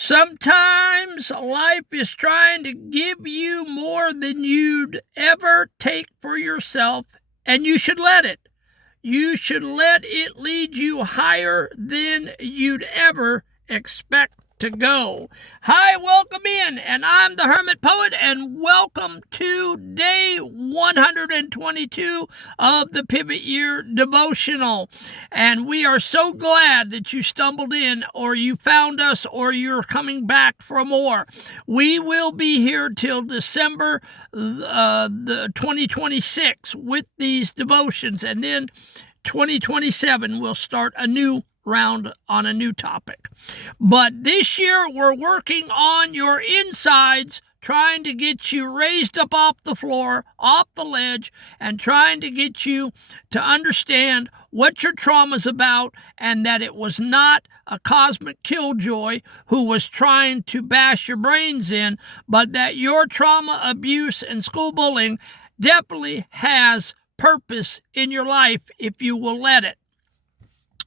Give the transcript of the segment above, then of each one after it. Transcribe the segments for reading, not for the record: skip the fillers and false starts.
Sometimes life is trying to give you more than you'd ever take for yourself, and you should let it. You should let it lead you higher than you'd ever expect to go. Hi, welcome in, and I'm the Hermit Poet, and welcome to day 122 of the Pivot Year Devotional. And we are so glad that you stumbled in, or you found us, or you're coming back for more. We will be here till December the 2026 with these devotions, and then 2027 we'll start a new round on a new topic. But this year we're working on your insides, trying to get you raised up off the floor, off the ledge, and trying to get you to understand what your trauma's about, and that it was not a cosmic killjoy who was trying to bash your brains in, but that your trauma, abuse, and school bullying definitely has purpose in your life if you will let it.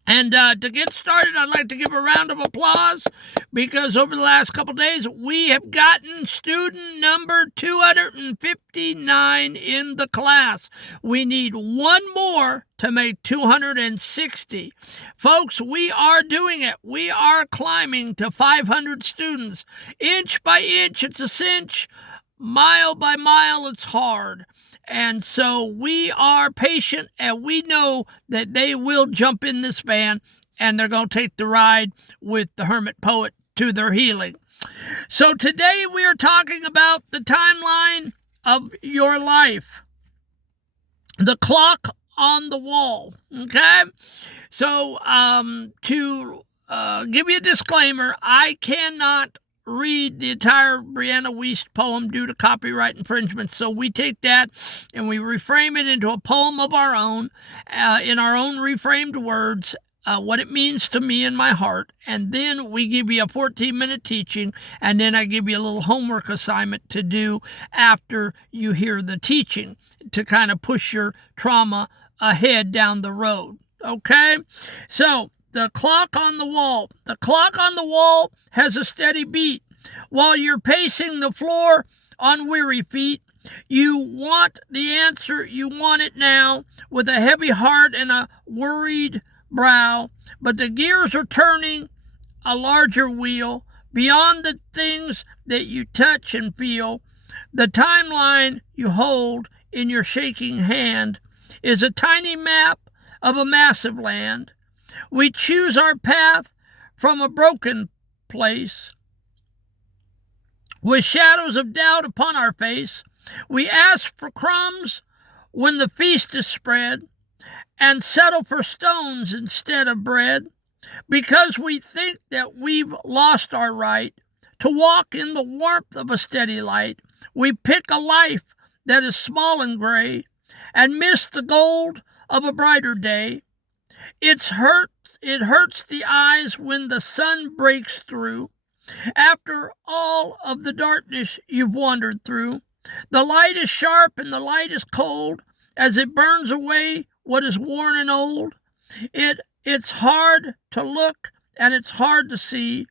And to get started, I'd like to give a round of applause because over the last couple days, we have gotten student number 259 in the class. We need one more to make 260. Folks, we are doing it. We are climbing to 500 students. Inch by inch, it's a cinch. Mile by mile, it's hard. And so we are patient, and we know that they will jump in this van and they're going to take the ride with the Hermit Poet to their healing. So today we are talking about the timeline of your life, the clock on the wall. Okay? So to give you a disclaimer, I cannot read the entire Brianna Wiest poem due to copyright infringement. So we take that and we reframe it into a poem of our own, in our own reframed words, what it means to me in my heart. And then we give you a 14-minute teaching, and then I give you a little homework assignment to do after you hear the teaching to kind of push your trauma ahead down the road. Okay? So the clock on the wall. The clock on the wall has a steady beat. While you're pacing the floor on weary feet, you want the answer, you want it now, with a heavy heart and a worried brow. But the gears are turning a larger wheel beyond the things that you touch and feel. The timeline you hold in your shaking hand is a tiny map of a massive land. We choose our path from a broken place. With shadows of doubt upon our face, we ask for crumbs when the feast is spread, and settle for stones instead of bread, because we think that we've lost our right to walk in the warmth of a steady light. We pick a life that is small and gray, and miss the gold of a brighter day. It hurts the eyes when the sun breaks through. After all of the darkness you've wandered through, the light is sharp and the light is cold as it burns away what is worn and old. It's hard to look and it's hard to see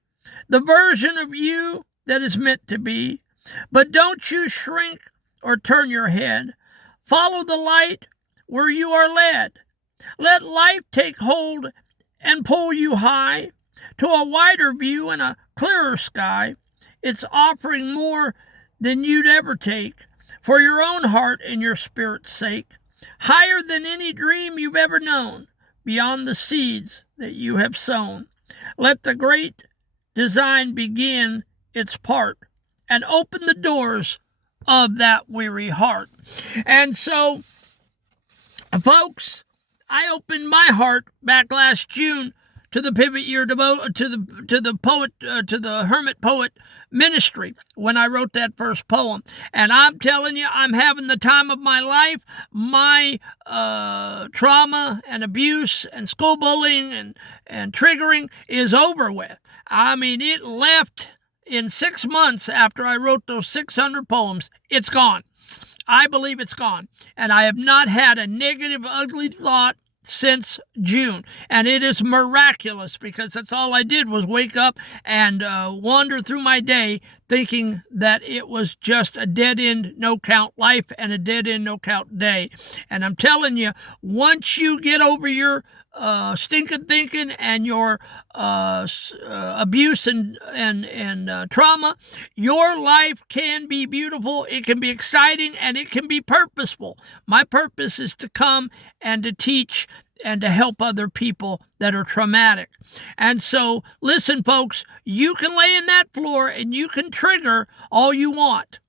the version of you that is meant to be. But don't you shrink or turn your head. Follow the light where you are led. Let life take hold and pull you high to a wider view and a clearer sky. It's offering more than you'd ever take for your own heart and your spirit's sake, higher than any dream you've ever known, beyond the seeds that you have sown. Let the great design begin its part and open the doors of that weary heart. And so, folks, I opened my heart back last June to the Pivot Year to the Hermit Poet ministry when I wrote that first poem. And I'm telling you, I'm having the time of my life. My trauma and abuse and school bullying and triggering is over with. I mean, it left in 6 months after I wrote those 600 poems. It's gone. I believe it's gone. And I have not had a negative, ugly thought since June, and it is miraculous because that's all I did was wake up and wander through my day thinking that it was just a dead-end no-count life and a dead-end no-count day. And I'm telling you, once you get over your stinking thinking and your abuse and trauma, your life can be beautiful, it can be exciting, and it can be purposeful. My purpose is to come and to teach and to help other people that are traumatic. And so, listen, folks, you can lay in that floor and you can trigger all you want,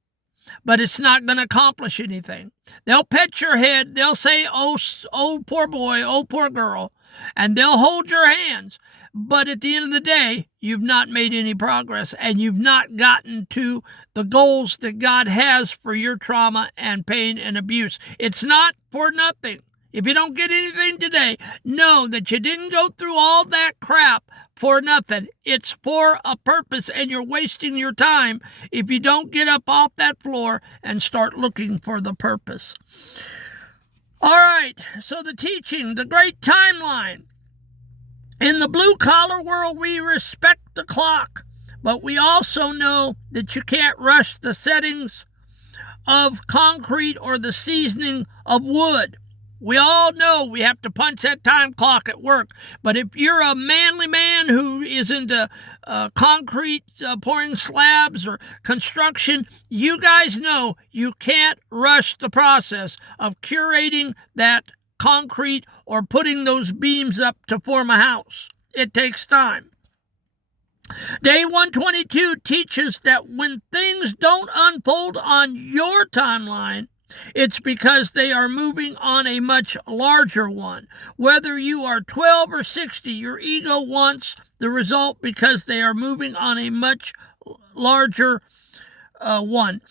but it's not going to accomplish anything. They'll pet your head. They'll say, oh, poor boy, oh, poor girl, and they'll hold your hands. But at the end of the day, you've not made any progress, and you've not gotten to the goals that God has for your trauma and pain and abuse. It's not for nothing. If you don't get anything today, know that you didn't go through all that crap for nothing. It's for a purpose, and you're wasting your time if you don't get up off that floor and start looking for the purpose. All right, so the teaching, the great timeline. In the blue-collar world, we respect the clock, but we also know that you can't rush the settings of concrete or the seasoning of wood. We all know we have to punch that time clock at work, but if you're a manly man who is into concrete pouring slabs or construction, you guys know you can't rush the process of curating that concrete or putting those beams up to form a house. It takes time. Day 122 teaches that when things don't unfold on your timeline, it's because they are moving on a much larger one. Whether you are 12 or 60, your ego wants the result because they are moving on a much larger one.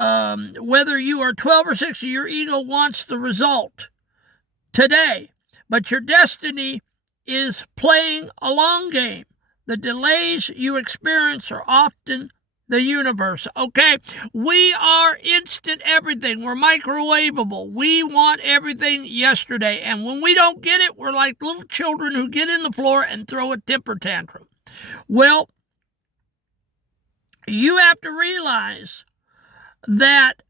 Whether you are 12 or 60, your ego wants the result today, but your destiny is playing a long game. The delays you experience are often the universe, okay? We are instant everything. We're microwavable. We want everything yesterday, and when we don't get it, we're like little children who get in the floor and throw a temper tantrum. Well, you have to realize that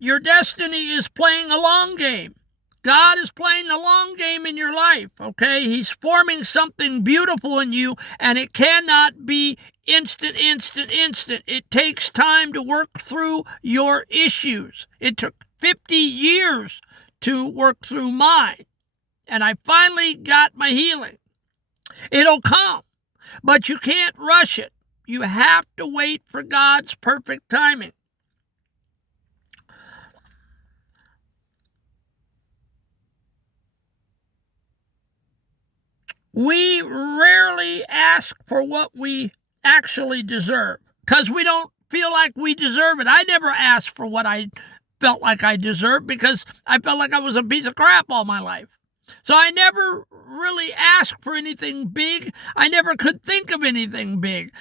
your destiny is playing a long game. God is playing the long game in your life, okay? He's forming something beautiful in you, and it cannot be instant. It takes time to work through your issues. It took 50 years to work through mine, and I finally got my healing. It'll come, but you can't rush it. You have to wait for God's perfect timing. We rarely ask for what we actually deserve because we don't feel like we deserve it. I never asked for what I felt like I deserved because I felt like I was a piece of crap all my life. So I never really asked for anything big. I never could think of anything big.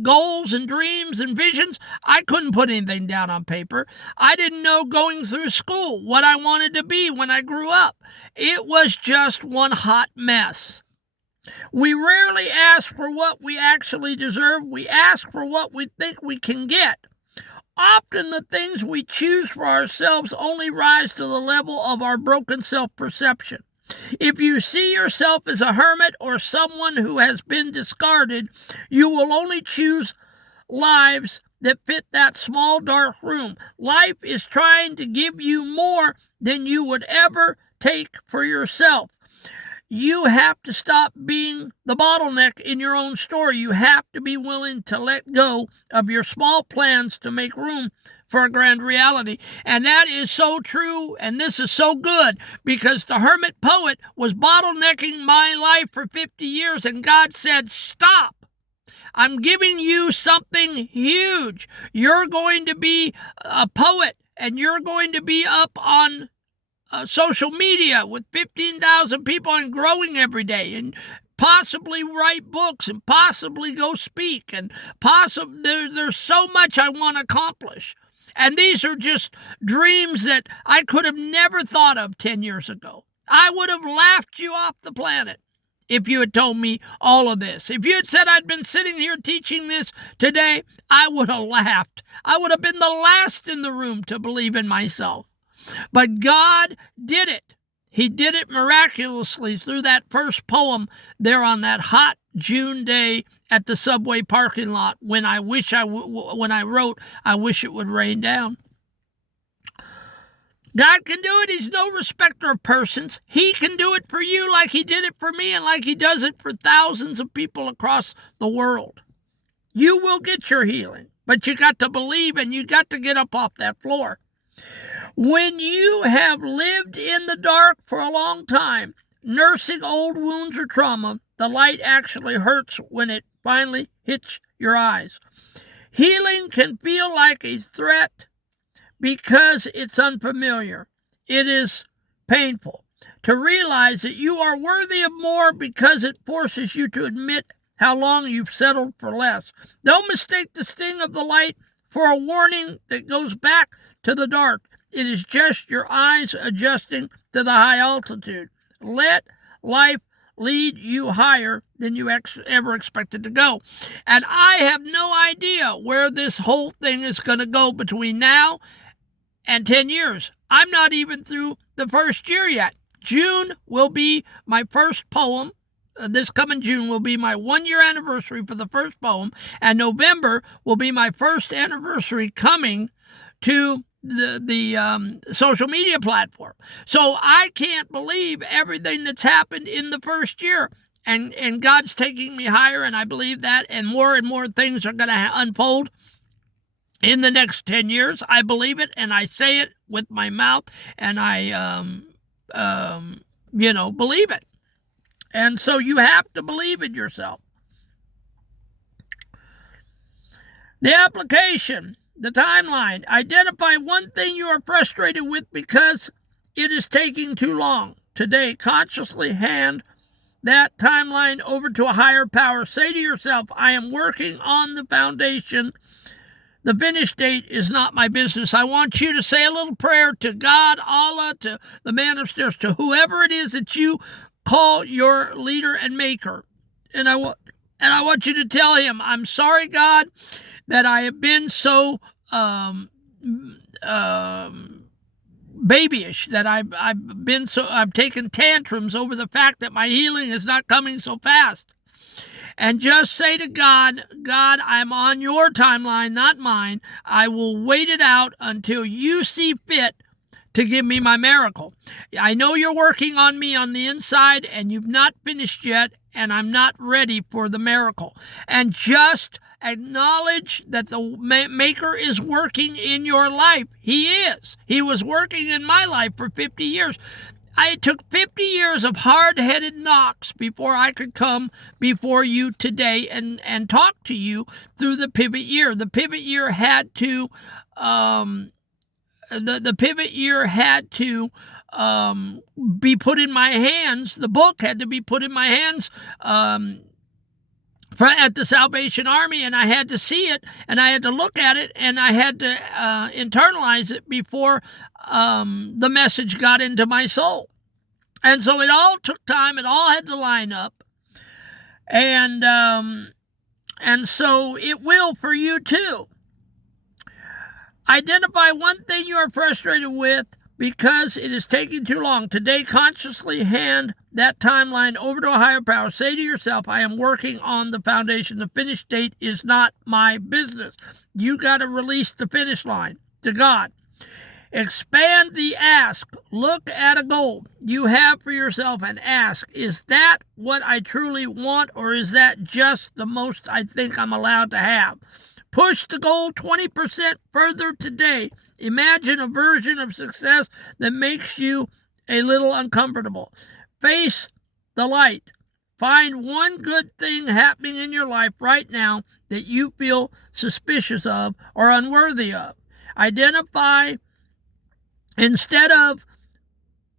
Goals and dreams and visions, I couldn't put anything down on paper. I didn't know going through school what I wanted to be when I grew up. It was just one hot mess. We rarely ask for what we actually deserve. We ask for what we think we can get. Often the things we choose for ourselves only rise to the level of our broken self-perception. If you see yourself as a hermit or someone who has been discarded, you will only choose lives that fit that small dark room. Life is trying to give you more than you would ever take for yourself. You have to stop being the bottleneck in your own story. You have to be willing to let go of your small plans to make room for a grand reality. And that is so true, and this is so good, because the hermit poet was bottlenecking my life for 50 years, and God said, stop. I'm giving you something huge. You're going to be a poet, and you're going to be up on social media with 15,000 people and growing every day, and possibly write books, and possibly go speak, and there's so much I want to accomplish. And these are just dreams that I could have never thought of 10 years ago. I would have laughed you off the planet if you had told me all of this. If you had said I'd been sitting here teaching this today, I would have laughed. I would have been the last in the room to believe in myself. But God did it. He did it miraculously through that first poem there on that hot June day at the subway parking lot when I wrote, I wish it would rain down. God can do it. He's no respecter of persons. He can do it for you like he did it for me and like he does it for thousands of people across the world. You will get your healing, but you got to believe and you got to get up off that floor. When you have lived in the dark for a long time, nursing old wounds or trauma, the light actually hurts when it finally hits your eyes. Healing can feel like a threat because it's unfamiliar. It is painful to realize that you are worthy of more because it forces you to admit how long you've settled for less. Don't mistake the sting of the light for a warning that goes back to the dark. It is just your eyes adjusting to the high altitude. Let life lead you higher than you ever expected to go. And I have no idea where this whole thing is going to go between now and 10 years. I'm not even through the first year yet. June will be my first poem. This coming June will be my 1-year anniversary for the first poem, and November will be my first anniversary coming to the social media platform. So I can't believe everything that's happened in the first year. And God's taking me higher, and I believe that, and more things are going to unfold in the next 10 years. I believe it, and I say it with my mouth, and I, believe it. And so you have to believe in yourself. The application, the timeline. Identify one thing you are frustrated with because it is taking too long. Today, consciously hand that timeline over to a higher power. Say to yourself, I am working on the foundation. The finish date is not my business. I want you to say a little prayer to God, Allah, to the man upstairs, to whoever it is that you call your leader and maker. And I want you to tell him, I'm sorry, God, that I have been so babyish, that I've taken tantrums over the fact that my healing is not coming so fast. And just say to God, God, I'm on your timeline, not mine. I will wait it out until you see fit to give me my miracle. I know you're working on me on the inside, and you've not finished yet, and I'm not ready for the miracle. And just acknowledge that the Maker is working in your life. He is. He was working in my life for 50 years. It took 50 years of hard-headed knocks before I could come before you today and talk to you through the pivot year. The pivot year had to be put in my hands. The book had to be put in my hands at the Salvation Army, and I had to see it, and I had to look at it, and I had to internalize it before the message got into my soul. And so it all took time. It all had to line up. And so it will for you too. Identify one thing you are frustrated with because it is taking too long. Today, consciously hand that timeline over to a higher power. Say to yourself, I am working on the foundation. The finish date is not my business. You got to release the finish line to God. Expand the ask. Look at a goal you have for yourself and ask, is that what I truly want, or is that just the most I think I'm allowed to have? Push the goal 20% further today. Imagine a version of success that makes you a little uncomfortable. Face the light. Find one good thing happening in your life right now that you feel suspicious of or unworthy of. Identify, instead of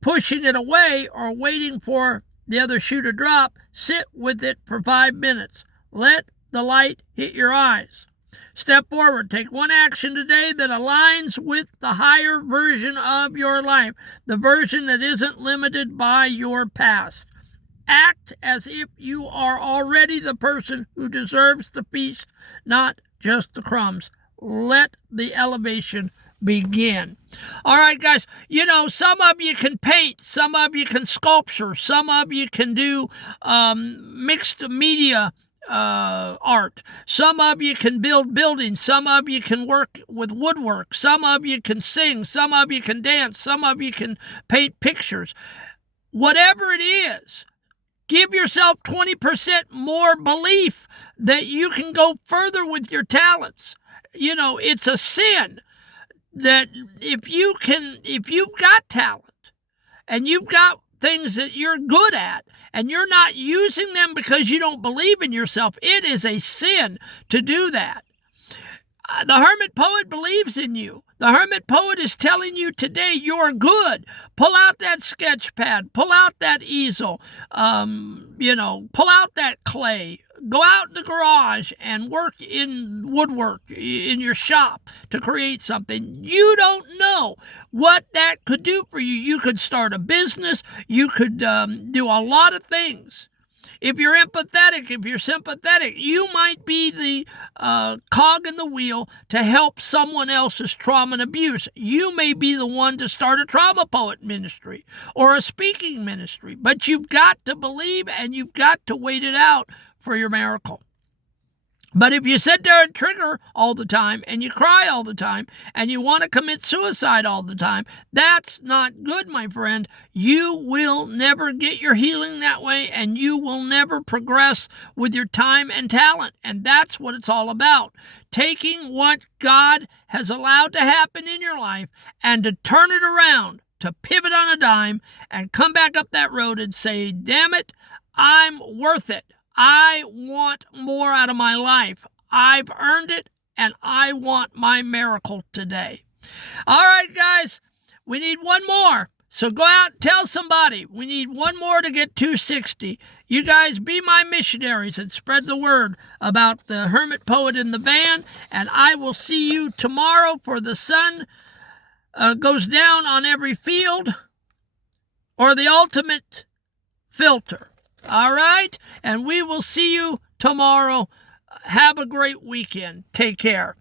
pushing it away or waiting for the other shoe to drop, sit with it for 5 minutes. Let the light hit your eyes. Step forward. Take one action today that aligns with the higher version of your life, the version that isn't limited by your past. Act as if you are already the person who deserves the feast, not just the crumbs. Let the elevation begin. All right, guys, some of you can paint, some of you can sculpture, some of you can do mixed media art. Some of you can build buildings. Some of you can work with woodwork. Some of you can sing. Some of you can dance. Some of you can paint pictures. Whatever it is, give yourself 20% more belief that you can go further with your talents. It's a sin that if you've got talent and you've got things that you're good at and you're not using them because you don't believe in yourself, it is a sin to do that. The hermit poet believes in you. The hermit poet is telling you today you're good. Pull out that sketch pad. Pull out that easel. Pull out that clay. Go out in the garage and work in woodwork in your shop to create something. You don't know what that could do for you. You could start a business. You could do a lot of things. If you're empathetic, if you're sympathetic, you might be the cog in the wheel to help someone else's trauma and abuse. You may be the one to start a trauma poet ministry or a speaking ministry, but you've got to believe and you've got to wait it out for your miracle. But if you sit there and trigger all the time and you cry all the time and you want to commit suicide all the time, that's not good, my friend. You will never get your healing that way, and you will never progress with your time and talent. And that's what it's all about. Taking what God has allowed to happen in your life and to turn it around, to pivot on a dime and come back up that road and say, damn it, I'm worth it. I want more out of my life. I've earned it, and I want my miracle today. All right, guys, we need one more. So go out and tell somebody. We need one more to get 260. You guys be my missionaries and spread the word about the hermit poet in the van, and I will see you tomorrow for the sun goes down on every field, or the ultimate filter. All right? And we will see you tomorrow. Have a great weekend. Take care.